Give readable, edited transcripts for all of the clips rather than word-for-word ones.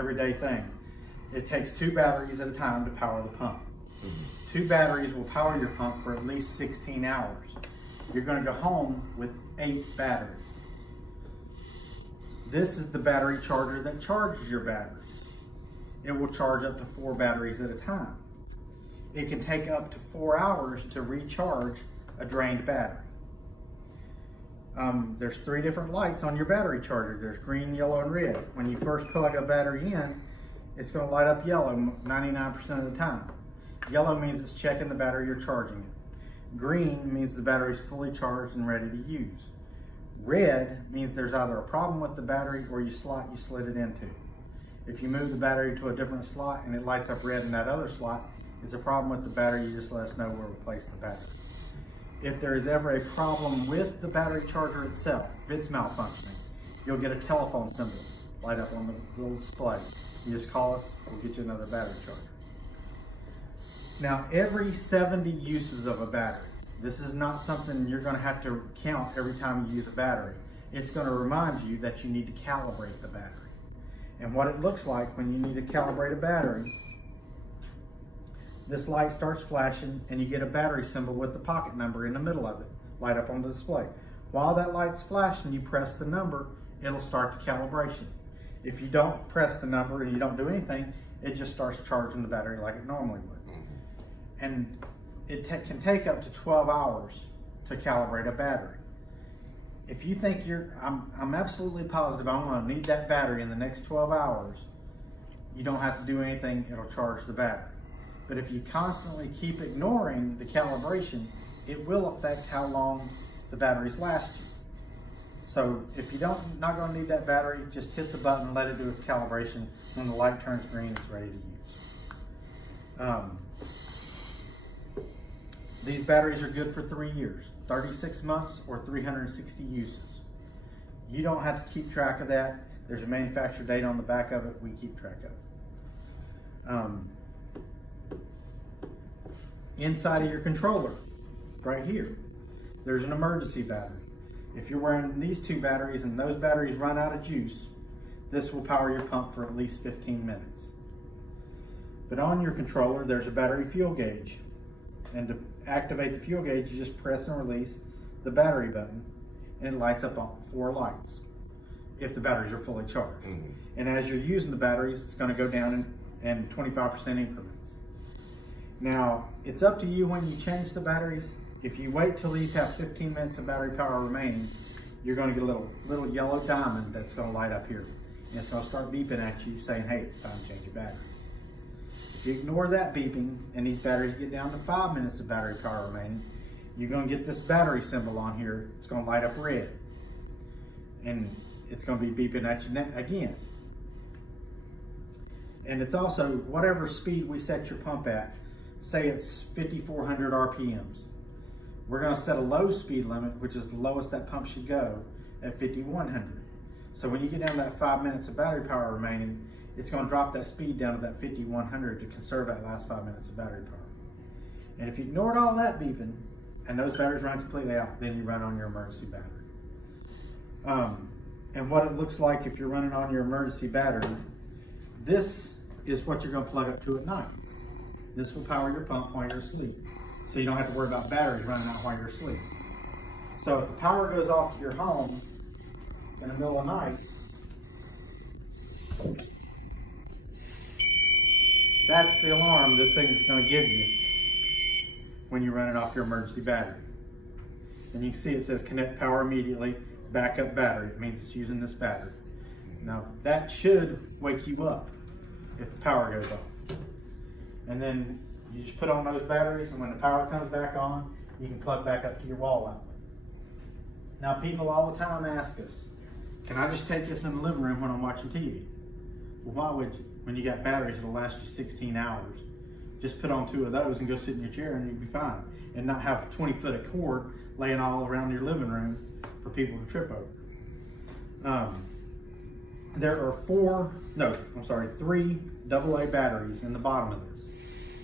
everyday thing. It takes 2 batteries at a time to power the pump. 2 batteries will power your pump for at least 16 hours. You're going to go home with 8 batteries. This is the battery charger that charges your batteries. It will charge up to 4 batteries at a time. It can take up to 4 hours to recharge a drained battery. There's 3 different lights on your battery charger. There's green, yellow, and red. When you first plug a battery in, it's going to light up yellow 99% of the time. Yellow means it's checking the battery you're charging it. Green means the battery is fully charged and ready to use. Red means there's either a problem with the battery or you slid it into. If you move the battery to a different slot and it lights up red in that other slot, it's a problem with the battery. You just let us know where to replace the battery. If there is ever a problem with the battery charger itself, if it's malfunctioning, you'll get a telephone symbol light up on the little display. You just call us, we'll get you another battery charger. Now, every 70 uses of a battery, this is not something you're going to have to count every time you use a battery. It's going to remind you that you need to calibrate the battery. And what it looks like when you need to calibrate a battery, this light starts flashing and you get a battery symbol with the pocket number in the middle of it, light up on the display. While that light's flashing, you press the number, it'll start the calibration. If you don't press the number and you don't do anything, it just starts charging the battery like it normally would. And it can take up to 12 hours to calibrate a battery. If you think I'm absolutely positive I'm going to need that battery in the next 12 hours, you don't have to do anything, it'll charge the battery. But if you constantly keep ignoring the calibration, it will affect how long the batteries last you. So if you're not going to need that battery, just hit the button, let it do its calibration. When the light turns green, it's ready to use. These batteries are good for 3 years, 36 months, or 360 uses. You don't have to keep track of that. There's a manufacturer date on the back of it. We keep track of it. Inside of your controller, right here, there's an emergency battery. If you're wearing these 2 batteries and those batteries run out of juice, this will power your pump for at least 15 minutes. But on your controller, there's a battery fuel gauge. And to activate the fuel gauge, you just press and release the battery button and it lights up on 4 lights if the batteries are fully charged. And as you're using the batteries, it's going to go down in 25% increments. Now, it's up to you when you change the batteries. If you wait till these have 15 minutes of battery power remaining, you're going to get a little yellow diamond that's going to light up here. And it's going to start beeping at you saying, hey, it's time to change your batteries. If you ignore that beeping and these batteries get down to 5 minutes of battery power remaining, you're going to get this battery symbol on here. It's going to light up red. And it's going to be beeping at you again. And it's also whatever speed we set your pump at. Say it's 5,400 RPMs. We're going to set a low speed limit, which is the lowest that pump should go, at 5,100. So when you get down to that 5 minutes of battery power remaining, it's going to drop that speed down to that 5,100 to conserve that last 5 minutes of battery power. And if you ignored all that beeping and those batteries run completely out, then you run on your emergency battery. And what it looks like if you're running on your emergency battery, this is what you're going to plug up to at night. This will power your pump while you're asleep. So you don't have to worry about batteries running out while you're asleep. So if the power goes off to your home in the middle of the night, that's the alarm the thing's going to give you when you're running off your emergency battery. And you can see it says connect power immediately, backup battery. It means it's using this battery. Now that should wake you up if the power goes off. And then you just put on those batteries, and when the power comes back on, you can plug back up to your wall outlet. Now people all the time ask us, can I just take this in the living room when I'm watching TV? Well, why would you? When you got batteries that'll last you 16 hours. Just put on 2 of those and go sit in your chair and you'll be fine. And not have 20 foot of cord laying all around your living room for people to trip over. There are 3 AA batteries in the bottom of this.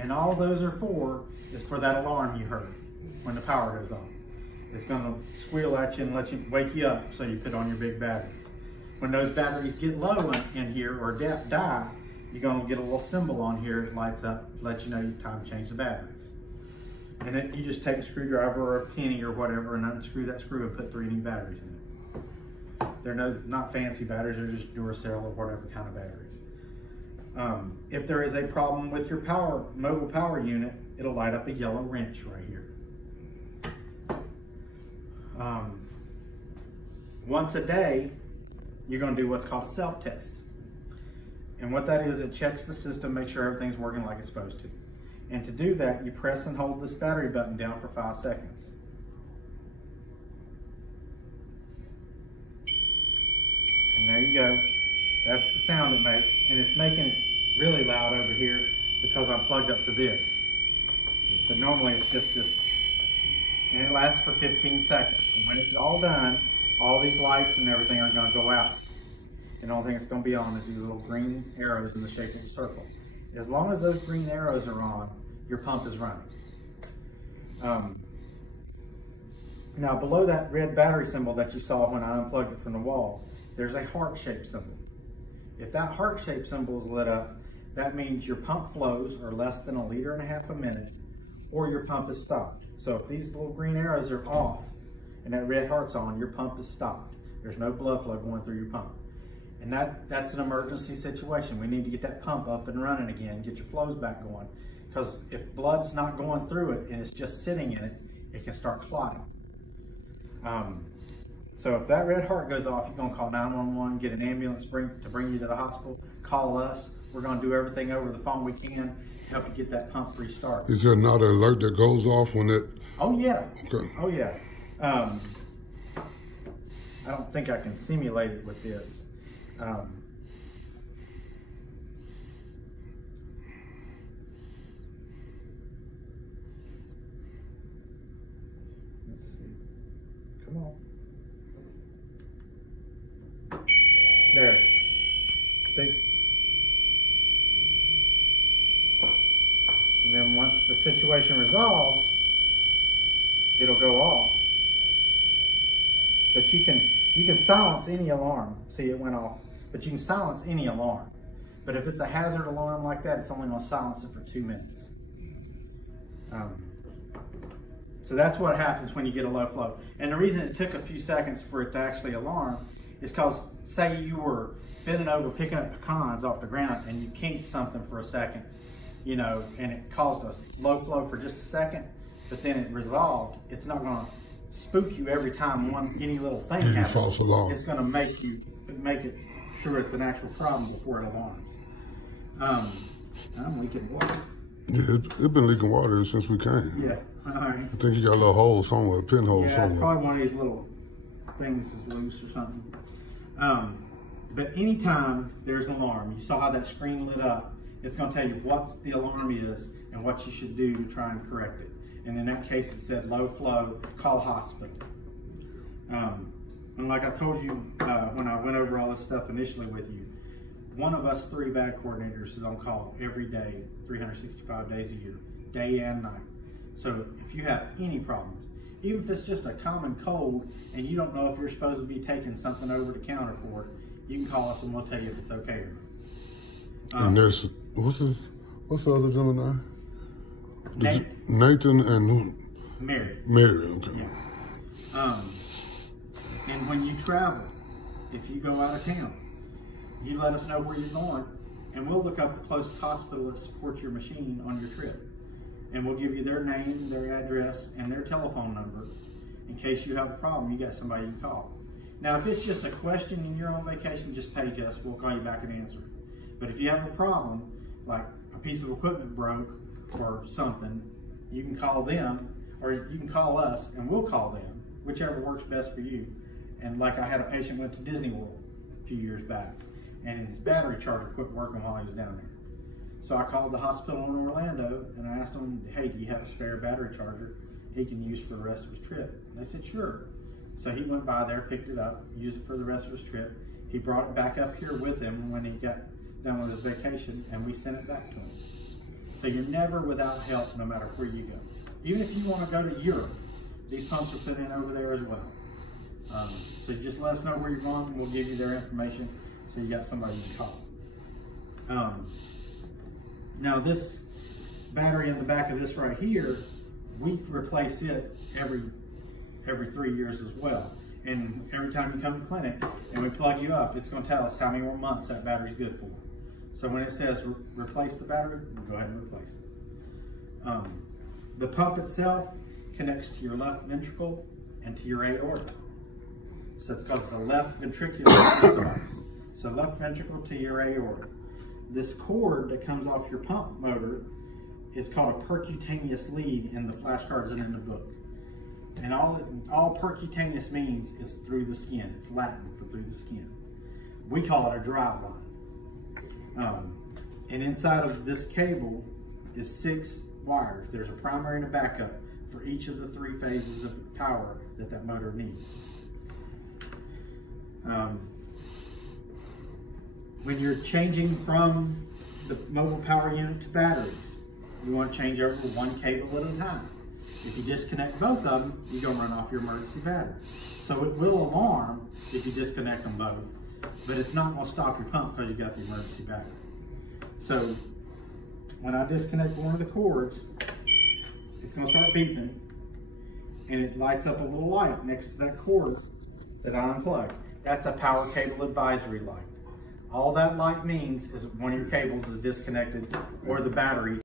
And all those are for is for that alarm you heard when the power goes off. It's going to squeal at you and wake you up so you put on your big batteries. When those batteries get low in here or die, you're gonna get a little symbol on here that lights up, let you know it's time to change the batteries. And then you just take a screwdriver or a penny or whatever and unscrew that screw and put 3 new batteries in it. They're not fancy batteries, they're just Duracell or whatever kind of batteries. If there is a problem with your mobile power unit, it'll light up a yellow wrench right here. Once a day, you're gonna do what's called a self-test. And what that is, it checks the system, makes sure everything's working like it's supposed to. And to do that, you press and hold this battery button down for 5 seconds. And there you go. That's the sound it makes. And it's making it really loud over here because I'm plugged up to this. But normally it's just this. And it lasts for 15 seconds. And when it's all done, all these lights and everything are going to go out. And the only thing that's going to be on is these little green arrows in the shape of a circle. As long as those green arrows are on, your pump is running. Now below that red battery symbol that you saw when I unplugged it from the wall, there's a heart-shaped symbol. If that heart-shaped symbol is lit up, that means your pump flows are less than 1.5 liters a minute, or your pump is stopped. So if these little green arrows are off and that red heart's on, your pump is stopped. There's no blood flow going through your pump. And that's an emergency situation. We need to get that pump up and running again, get your flows back going. Because if blood's not going through it and it's just sitting in it, it can start clotting. So if that red heart goes off, you're gonna call 911, get an ambulance to bring you to the hospital, call us. We're gonna do everything over the phone we can to help you get that pump restarted. Is there not an alert that goes off when it? Oh yeah, Okay. Oh yeah. I don't think I can simulate it with this. Let's see. Come on. There. See? And then once the situation resolves, it'll go off. But you can silence any alarm. See, it went off. But you can silence any alarm. But if it's a hazard alarm like that, it's only going to silence it for 2 minutes. So that's what happens when you get a low flow. And the reason it took a few seconds for it to actually alarm is because, say you were bending over picking up pecans off the ground and you kinked something for a second, you know, and it caused a low flow for just a second, but then it resolved. It's not going to spook you every time any little thing happens. False alarm. It's going to make it sure it's an actual problem before it alarms. I'm leaking water. Yeah, it's been leaking water since we came. Yeah, all right. I think you got a little hole somewhere, a pinhole Yeah, somewhere. it's probably one of these little things is loose or something. But anytime there's an alarm, you saw how that screen lit up, it's going to tell you what the alarm is and what you should do to try and correct it. And in that case, it said low flow, call hospital. And like I told you when I went over all this stuff initially with you, one of us 3 VAD coordinators is on call every day, 365 days a year, day and night. So if you have any problems, even if it's just a common cold and you don't know if you're supposed to be taking something over the counter for it, you can call us and we'll tell you if it's okay or not. And there's, what's the other gentleman name? Nathan and who? Mary. Mary, okay. Yeah. And when you travel, if you go out of town, you let us know where you're going, and we'll look up the closest hospital that supports your machine on your trip. And we'll give you their name, their address, and their telephone number. In case you have a problem, you got somebody you can call. Now, if it's just a question and you're on vacation, just page us. We'll call you back and answer it. But if you have a problem, like a piece of equipment broke or something, you can call them, or you can call us, and we'll call them, whichever works best for you. And like I had a patient went to Disney World a few years back, and his battery charger quit working while he was down there. So I called the hospital in Orlando and I asked them, hey, do you have a spare battery charger he can use for the rest of his trip? And they said, sure. So he went by there, picked it up, used it for the rest of his trip. He brought it back up here with him when he got done with his vacation, and we sent it back to him. So you're never without help no matter where you go. Even if you want to go to Europe, these pumps are put in over there as well. So just let us know where you're going, and we'll give you their information so you got somebody to call. Now this battery in the back of this right here, we replace it every 3 years as well. And every time you come to clinic and we plug you up, it's going to tell us how many more months that battery's good for. So when it says replace the battery, we'll go ahead and replace it. The pump itself connects to your left ventricle and to your aorta. So it's because it's a left ventricular device. So left ventricle to your aorta. This cord that comes off your pump motor is called a percutaneous lead in the flashcards and in the book. And all percutaneous means is through the skin. It's Latin for through the skin. We call it a drive line. And inside of this cable is 6 wires. There's a primary and a backup for each of the 3 phases of power that motor needs. When you're changing from the mobile power unit to batteries, you want to change over 1 cable at a time. If you disconnect both of them, you're going to run off your emergency battery. So it will alarm if you disconnect them both, but it's not going to stop your pump because you got the emergency battery. So when I disconnect one of the cords, it's going to start beeping, and it lights up a little light next to that cord that I unplugged. That's a power cable advisory light. All that light means is one of your cables is disconnected or the battery